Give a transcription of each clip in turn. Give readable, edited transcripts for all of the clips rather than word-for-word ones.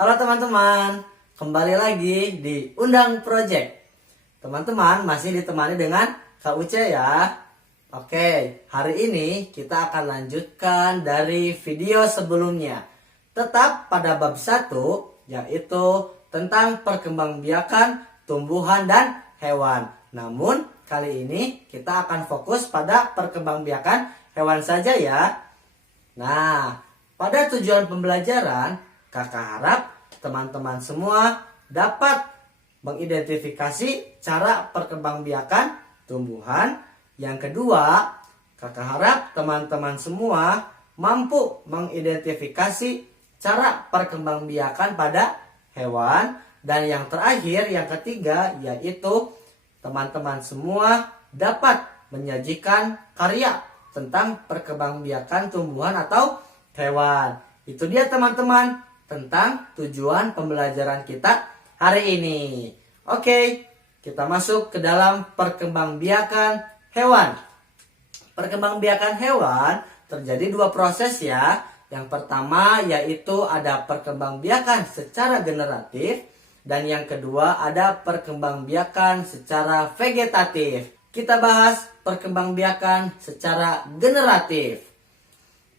Halo teman-teman, kembali lagi di Undang Project. Teman-teman masih ditemani dengan Kak Uce ya. Oke, hari ini kita akan lanjutkan dari video sebelumnya. Tetap pada bab 1, yaitu tentang perkembangbiakan tumbuhan dan hewan. Namun kali ini kita akan fokus pada perkembangbiakan hewan saja ya. Nah, pada tujuan pembelajaran, Kakak harap teman-teman semua dapat mengidentifikasi cara perkembangbiakan tumbuhan. Yang kedua, Kakak harap teman-teman semua mampu mengidentifikasi cara perkembangbiakan pada hewan. Dan yang terakhir, yang ketiga, yaitu teman-teman semua dapat menyajikan karya tentang perkembangbiakan tumbuhan atau hewan. Itu dia teman-teman tentang tujuan pembelajaran kita hari ini. Oke, kita masuk ke dalam perkembangbiakan hewan. Perkembangbiakan hewan terjadi dua proses ya. Yang pertama yaitu ada perkembangbiakan secara generatif. Dan yang kedua ada perkembangbiakan secara vegetatif. Kita bahas perkembangbiakan secara generatif.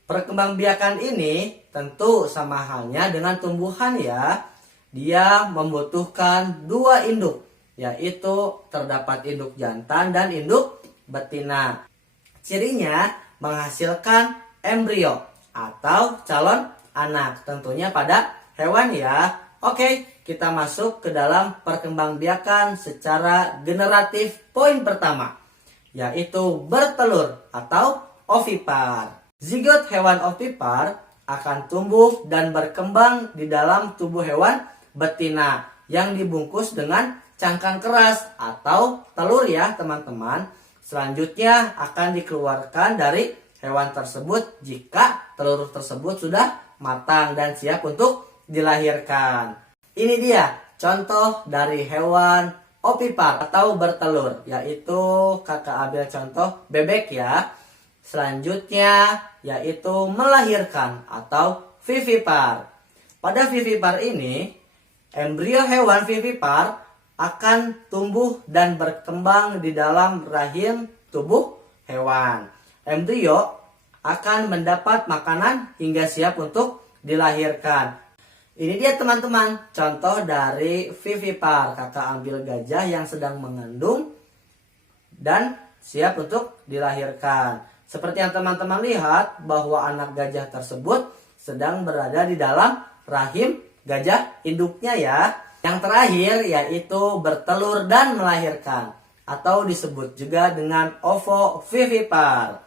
Perkembangbiakan ini tentu sama halnya dengan tumbuhan ya. Dia membutuhkan dua induk, yaitu terdapat induk jantan dan induk betina. Cirinya menghasilkan embrio atau calon anak, tentunya pada hewan ya. Oke, kita masuk ke dalam perkembangbiakan secara generatif poin pertama, yaitu bertelur atau ovipar. Zigot hewan ovipar akan tumbuh dan berkembang di dalam tubuh hewan betina yang dibungkus dengan cangkang keras atau telur ya teman-teman. Selanjutnya akan dikeluarkan dari hewan tersebut jika telur tersebut sudah matang dan siap untuk dilahirkan. Ini dia contoh dari hewan ovipar atau bertelur, yaitu kakak ambil contoh bebek ya. Selanjutnya yaitu melahirkan atau vivipar. Pada vivipar ini, embrio hewan vivipar akan tumbuh dan berkembang di dalam rahim tubuh hewan. Embrio akan mendapat makanan hingga siap untuk dilahirkan. Ini dia teman-teman contoh dari vivipar. Kakak ambil gajah yang sedang mengandung dan siap untuk dilahirkan. Seperti yang teman-teman lihat bahwa anak gajah tersebut sedang berada di dalam rahim gajah induknya ya. Yang terakhir yaitu bertelur dan melahirkan atau disebut juga dengan ovovivipar.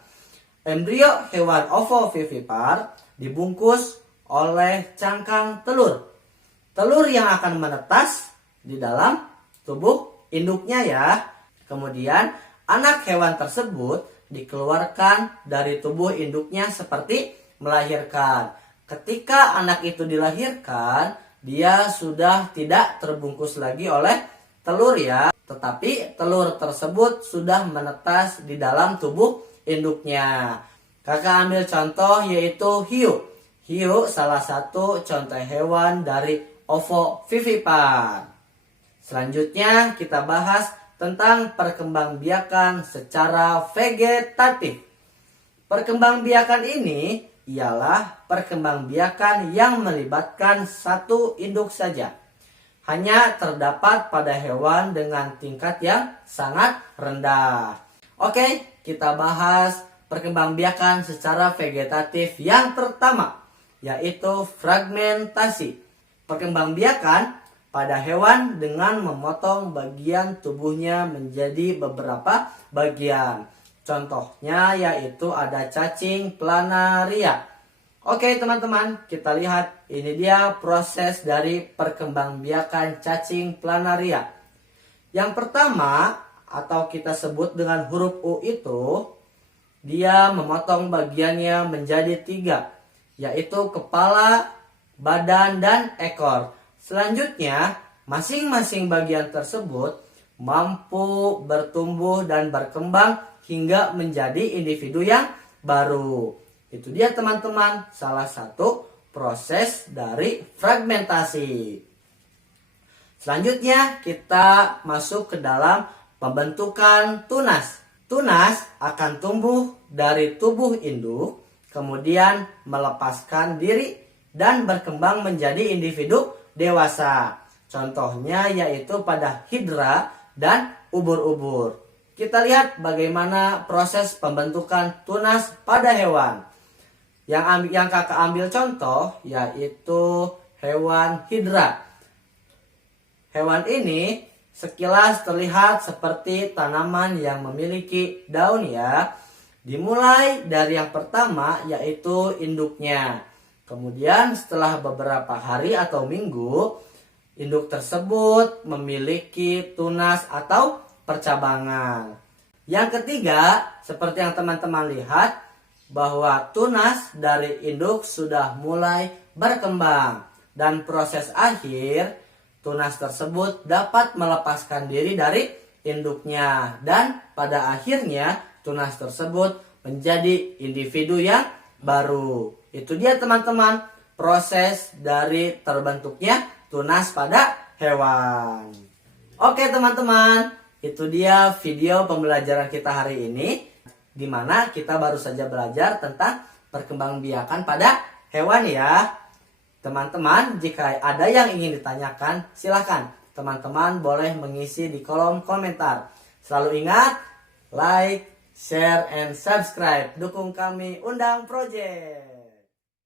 Embrio hewan ovovivipar dibungkus oleh cangkang telur. Telur yang akan menetas di dalam tubuh induknya ya. Kemudian anak hewan tersebut dikeluarkan dari tubuh induknya seperti melahirkan. Ketika anak itu dilahirkan, dia sudah tidak terbungkus lagi oleh telur ya. Tetapi telur tersebut sudah menetas di dalam tubuh induknya. Kakak ambil contoh yaitu hiu. Hiu salah satu contoh hewan dari ovovivipar. Selanjutnya kita bahas tentang perkembangbiakan secara vegetatif. Perkembangbiakan ini ialah perkembangbiakan yang melibatkan satu induk saja. Hanya terdapat pada hewan dengan tingkat yang sangat rendah. Oke, kita bahas perkembangbiakan secara vegetatif yang pertama, yaitu fragmentasi. Perkembangbiakan pada hewan dengan memotong bagian tubuhnya menjadi beberapa bagian. Contohnya yaitu ada cacing planaria. Oke teman-teman, kita lihat ini dia proses dari perkembangbiakan cacing planaria. Yang pertama atau kita sebut dengan huruf U itu, dia memotong bagiannya menjadi 3, yaitu kepala, badan, dan ekor. Selanjutnya, masing-masing bagian tersebut mampu bertumbuh dan berkembang hingga menjadi individu yang baru. Itu dia teman-teman, salah satu proses dari fragmentasi. Selanjutnya kita masuk ke dalam pembentukan tunas. Tunas akan tumbuh dari tubuh induk, kemudian melepaskan diri dan berkembang menjadi individu dewasa. Contohnya yaitu pada hidra dan ubur-ubur. Kita lihat bagaimana proses pembentukan tunas pada hewan. Yang kakak ambil contoh yaitu hewan hidra. Hewan ini sekilas terlihat seperti tanaman yang memiliki daun ya. Dimulai dari yang pertama yaitu induknya. Kemudian setelah beberapa hari atau minggu, induk tersebut memiliki tunas atau percabangan. Yang ketiga, seperti yang teman-teman lihat, bahwa tunas dari induk sudah mulai berkembang. Dan proses akhir, tunas tersebut dapat melepaskan diri dari induknya. Dan pada akhirnya, tunas tersebut menjadi individu yang baru. Itu dia teman-teman, proses dari terbentuknya tunas pada hewan. Oke teman-teman, itu dia video pembelajaran kita hari ini, di mana kita baru saja belajar tentang perkembangbiakan pada hewan ya. Teman-teman, jika ada yang ingin ditanyakan, silakan teman-teman boleh mengisi di kolom komentar. Selalu ingat, like, share, and subscribe. Dukung kami Undang Project.